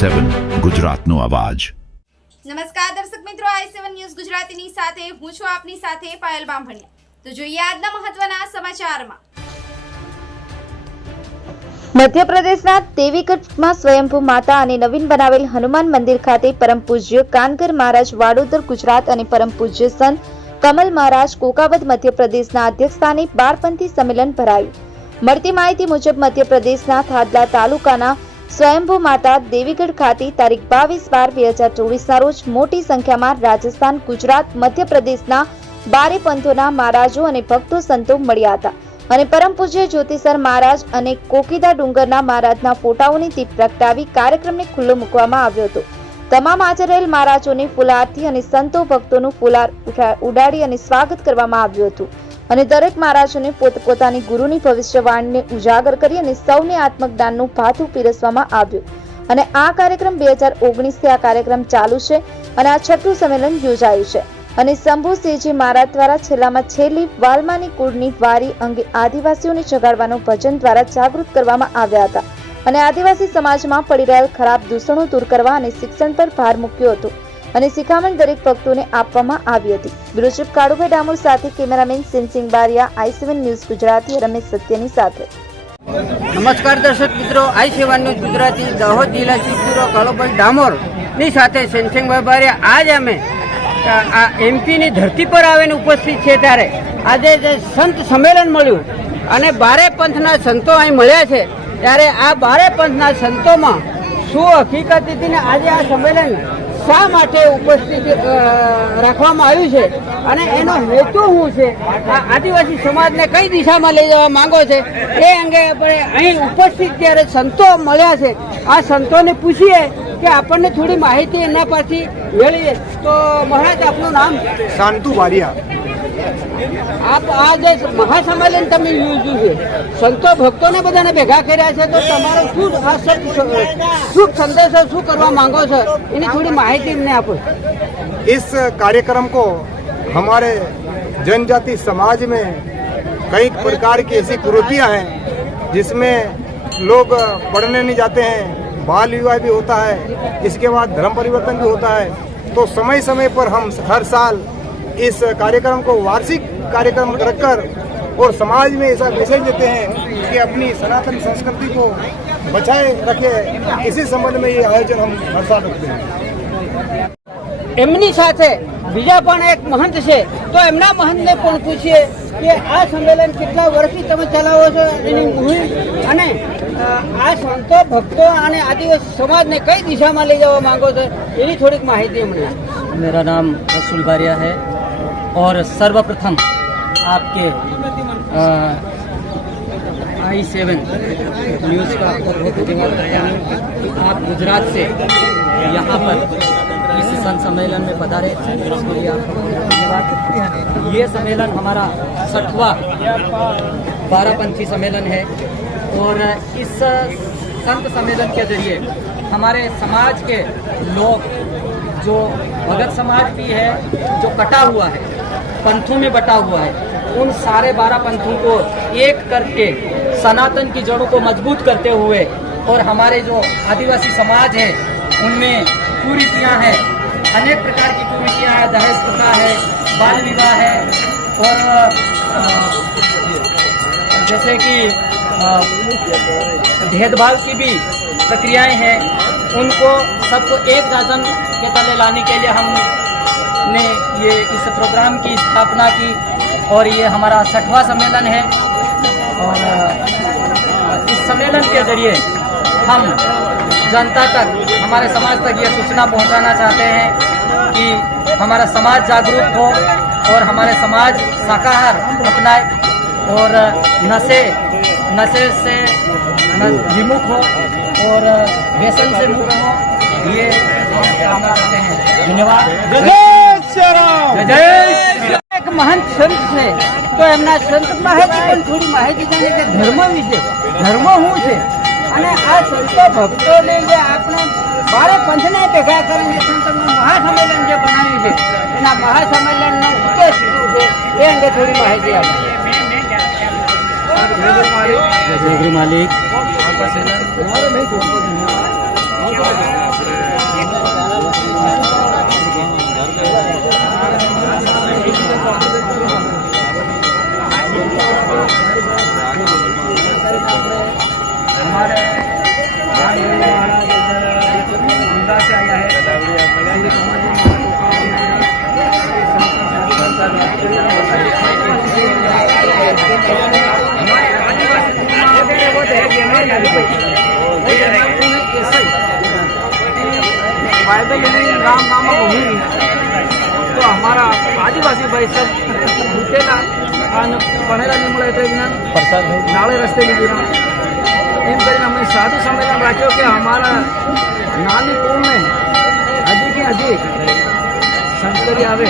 સેવન ગુજરાતનો અવાજ. નમસ્કાર દર્શક મિત્રો આઈ સેવન ન્યૂઝ ગુજરાતીની સાથે હું છું આપની સાથે પાયલ બામભણિયા. તો જોઈએ આજના મહત્વના સમાચારમાં. મધ્યપ્રદેશના દેવીગઢમાં સ્વયંભૂ માતા અને નવીન બનાવેલ હનુમાન મંદિર ખાતે પરમ પૂજ્ય કાનગર મહારાજ વાડોદર ગુજરાત અને પરમ પૂજ્ય સંત કમલ મહારાજ કોકાવદ મધ્યપ્રદેશના અધ્યક્ષસ્થાને બારપંથી સંમેલન ભરાયું. મળતી માહિતી મુજબ મધ્યપ્રદેશના થાદલા તાલુકાના સ્વયંભૂ માતા દેવીગઢ ખાતે તારીખ બાવીસ બાર બે હજાર ચોવીસના રોજ મોટી સંખ્યામાં રાજસ્થાન, ગુજરાત, મધ્યપ્રદેશના બારે પંથોના મહારાજો અને ભક્તો સંતો મળ્યા હતા. અને પરમ પૂજ્ય જ્યોતિસર મહારાજ અને કોકીદા ડુંગરના મહારાજના ફોટાઓની દીપ પ્રગટાવી કાર્યક્રમને ખુલ્લો મૂકવામાં આવ્યો હતો. તમામ હાજર રહેલ મહારાજોને ફુલારથી અને સંતો ભક્તોનું ફુલાર ઉડાડી અને સ્વાગત કરવામાં આવ્યું હતું. અને દરેક મહારાજોને પોતપોતાની ગુરુની ભવિષ્યવાણીને ઉજાગર કરી અને સૌને આત્મજ્ઞાનનું ભાથું પીરસવામાં આવ્યું. અને આ કાર્યક્રમ બે હજાર ઓગણીસથી આ કાર્યક્રમ ચાલુ છે અને આ છઠ્ઠું સંમેલન યોજાયું છે. અને શંભુસિંહજી મહારાજ દ્વારા છેલ્લામાં છેલ્લી વાલ્માની કુળની વારી અંગે આદિવાસીઓને જગાડવાનું ભજન દ્વારા જાગૃત કરવામાં આવ્યા હતા. અને આદિવાસી સમાજમાં પડી રહેલ ખરાબ દૂષણો દૂર કરવા અને શિક્ષણ પર ભાર મૂક્યો હતો. અને શિખામણ દરેક ભક્તોને આપવામાં આવી હતી. બ્યુરો કાળુભાઈ ડામોર સાથે cameraman Sinhsinh Bariya, I seven News Gujarati, Ramesh સત્યની સાથે. નમસ્કાર દર્શક મિત્રો, I seven News Gujarati, Dahod જિલ્લા ચિત્તૂરો કાળુભાઈ ડામોરની સાથે સિંહસિંહભાઈ બારિયા. આજ અમે આ એમપીની ધરતી પર આવીને ઉપસ્થિત છે ત્યારે આજે જે સંત સંમેલન મળ્યું અને બારે પંથના સંતો અહીં મળ્યા છે, ત્યારે આ બારે પંથના સંતોમાં શું હકીકત હતી ને આજે આ સંમેલન શા માટે ઉપસ્થિત રાખવામાં આવ્યું છે? અને એનો હેતુ શું છે? આદિવાસી સમાજને કઈ દિશામાં લઈ જવા માંગો છે? એ અંગે આપણે અહીં ઉપસ્થિત જ્યારે સંતો મળ્યા છે, આ સંતોને પૂછીએ કે આપણને થોડી માહિતી એના પાસેથી મેળવીએ. તો મહારાજ, આપનું નામ? શાંતુ બારિયા આપ આ જે મહાસંમેલન તમે યોજ્યું છે સંતો ભક્તોને બધાને ભેગા કર્યા છે તો તમારો શું આ શુભ શુભ સંદેશો શું કરવા માંગો છો એની થોડી માહિતી અમને આપો इस कार्यक्रम को हमारे जनजाति समाज में कई प्रकार की ऐसी कुरीतियां हैं जिसमें लोग पढ़ने नहीं जाते हैं बाल विवाह भी होता है इसके बाद धर्म परिवर्तन भी होता है तो समय समय पर हम हर साल इस कार्यक्रम को वार्षिक कार्यक्रम रखकर और समाज में ऐसा मैसेज देते हैं कि अपनी सनातन संस्कृति को बचाए रखे इसी संबंध में ये आयोजन हम हर साल रखते हैं એમની સાથે બીજા પણ એક મહંત છે તો એમના મહંતને પણ પૂછીએ કે આ સંમેલન કેટલા વર્ષથી તમે ચલાવો છો એની મુહિમ અને અ, આ સંતો ભક્તો અને આદિવાસી સમાજને કઈ દિશામાં લઈ જવા માંગો છો એની થોડીક માહિતી અમને આપો. मेरा नाम रसूल बारिया है और सर्वप्रथम आपके आई सेवन न्यूज़ का बहुत बहुत धन्यवाद कि आप गुजरात से यहाँ पर इस संत सम्मेलन में पधारे। इसके लिए आपका धन्यवाद। ये सम्मेलन हमारा छठवा बारापंथी सम्मेलन है और इस संत सम्मेलन के ज़रिए हमारे समाज के लोग, जो भगत समाज भी है, जो कटा हुआ है पंथों में बटा हुआ है। उन सारे बारह पंथों को एक करके सनातन की जड़ों को मज़बूत करते हुए और हमारे जो आदिवासी समाज है, उनमें कुरीतियाँ हैं। अनेक प्रकार की कुरीतियाँ हैं, दहेज प्रथा है, बाल विवाह है और जैसे कि भेदभाव की भी प्रक्रियाएँ हैं। उनको सबको एक शासन के तले लाने के लिए हमने ये इस प्रोग्राम की स्थापना की और ये हमारा छठवां सम्मेलन है। और इस सम्मेलन के ज़रिए हम जनता तक, हमारे समाज तक ये सूचना पहुंचाना चाहते हैं कि हमारा समाज जागरूक हो और हमारे समाज शाकाहार अपनाए और नशे नशे से विमुख हो और व्यसन से मुक्त हो। ये हम कामना करते हैं। धन्यवाद। મહંત સંત છે, તો એમના સંત માહિતી પણ થોડી માહિતી છે કે ધર્મ વિશે, ધર્મ શું છે? અને આ સંતો ભક્તોને જે આપણે બારે પંથને ભેગા કરીને જે સંતોનું મહાસંમેલન જે બનાવ્યું છે, એના મહાસંમેલનનો ઉદ્દેશ શું છે, એ અંગે થોડી માહિતી આપો. માલિક માલિક. मालिक ट्राइबल गांव गांव में घूमी तो हमारा आदिवासी भाई सब ભૂતેલા અને ભણેલા નહીં મળે એટલે એમને નાળે રસ્તે લીધેલા એમ કરીને અમે સાધુ સંમેલન રાખ્યો કે અમારા નાની કુળને હજી કે હજી સંસ્કરી આવે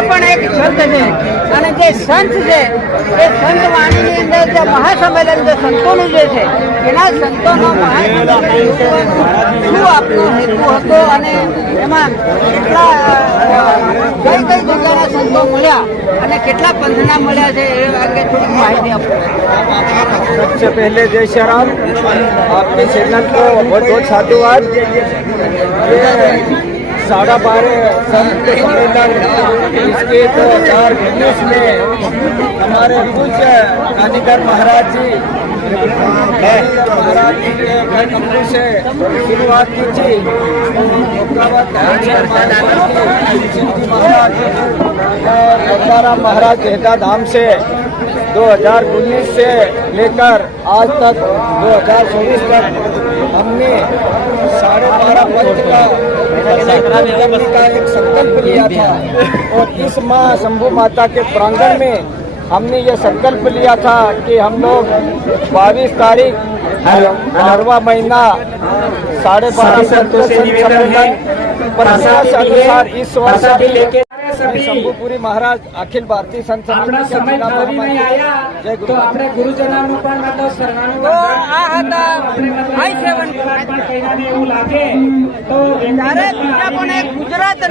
પણ એક સંત છે અને જે સંત છે એ સંત વાણીની અંદર જે મહાસંમેલન જે સંતોનું જે છે એના સંતોનો મહાસંમેલન શું આપનો હેતુ હતો અને એમાં કેટલા અ, કઈ કઈ જગ્યાના સંતો મળ્યા અને કેટલા પંથના મળ્યા છે એ અંગે થોડીક માહિતી આપો सबसे पहले जय श्री राम आपके चैनल को बहुत बहुत साधुवाद ये साढ़ा बारह संत सम्मेलन इसके दो हज़ार उन्नीस में हमारे पूज्य कानीकर महाराज जी महाराज जी के घर कमरे से शुरुआत की थी। और अवतारा महाराज देहता धाम से 2019 से लेकर आज तक 2024 तक हमने साढ़े बारह पंच का करने का एक संकल्प लिया था। और इस माँ शंभू माता के प्रांगण में हमने ये संकल्प लिया था कि हम लोग बाईस तारीख हरवा महीना साढ़े बारह से निवेदन अनुसार इस वर्ष भी મહારાજ અખિલ ભારતીય સંત જય ગુરુ આપણે ગુરુજનોનું પણ મતલબ ગુજરાતના